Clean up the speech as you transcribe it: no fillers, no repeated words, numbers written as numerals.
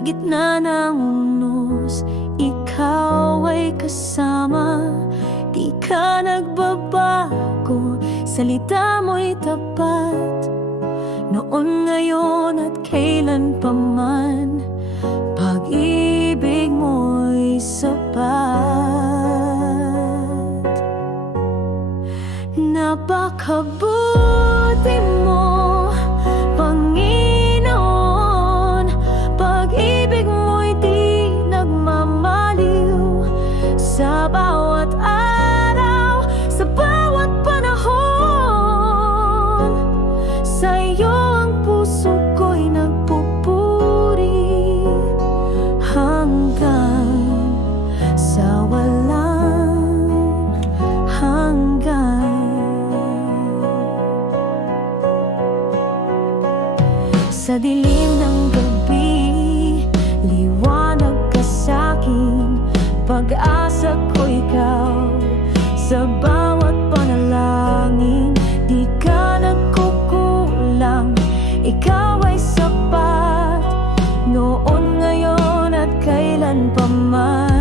Sa gitna ng unos, ikaw ay kasama. Di ka nagbabago, salita mo'y tapat. Noon, ngayon at kailan pa man, pag-ibig mo'y sapat. Napakabuti mo, Panginoon. Pag-ibig mo'y di nagmamaliw. Sa bawat araw, sa bawat panahon, sa iyo ang puso ko'y nagpupuri. Hanggang sa walang hanggan. Sa dilim ng gabi, liwanag ka sa'kin. Pag-asa ko ikaw. Sa bawat panalangin, di ka nagkukulang. Ikaw ay sapat. Noon, ngayon at kailan pa man.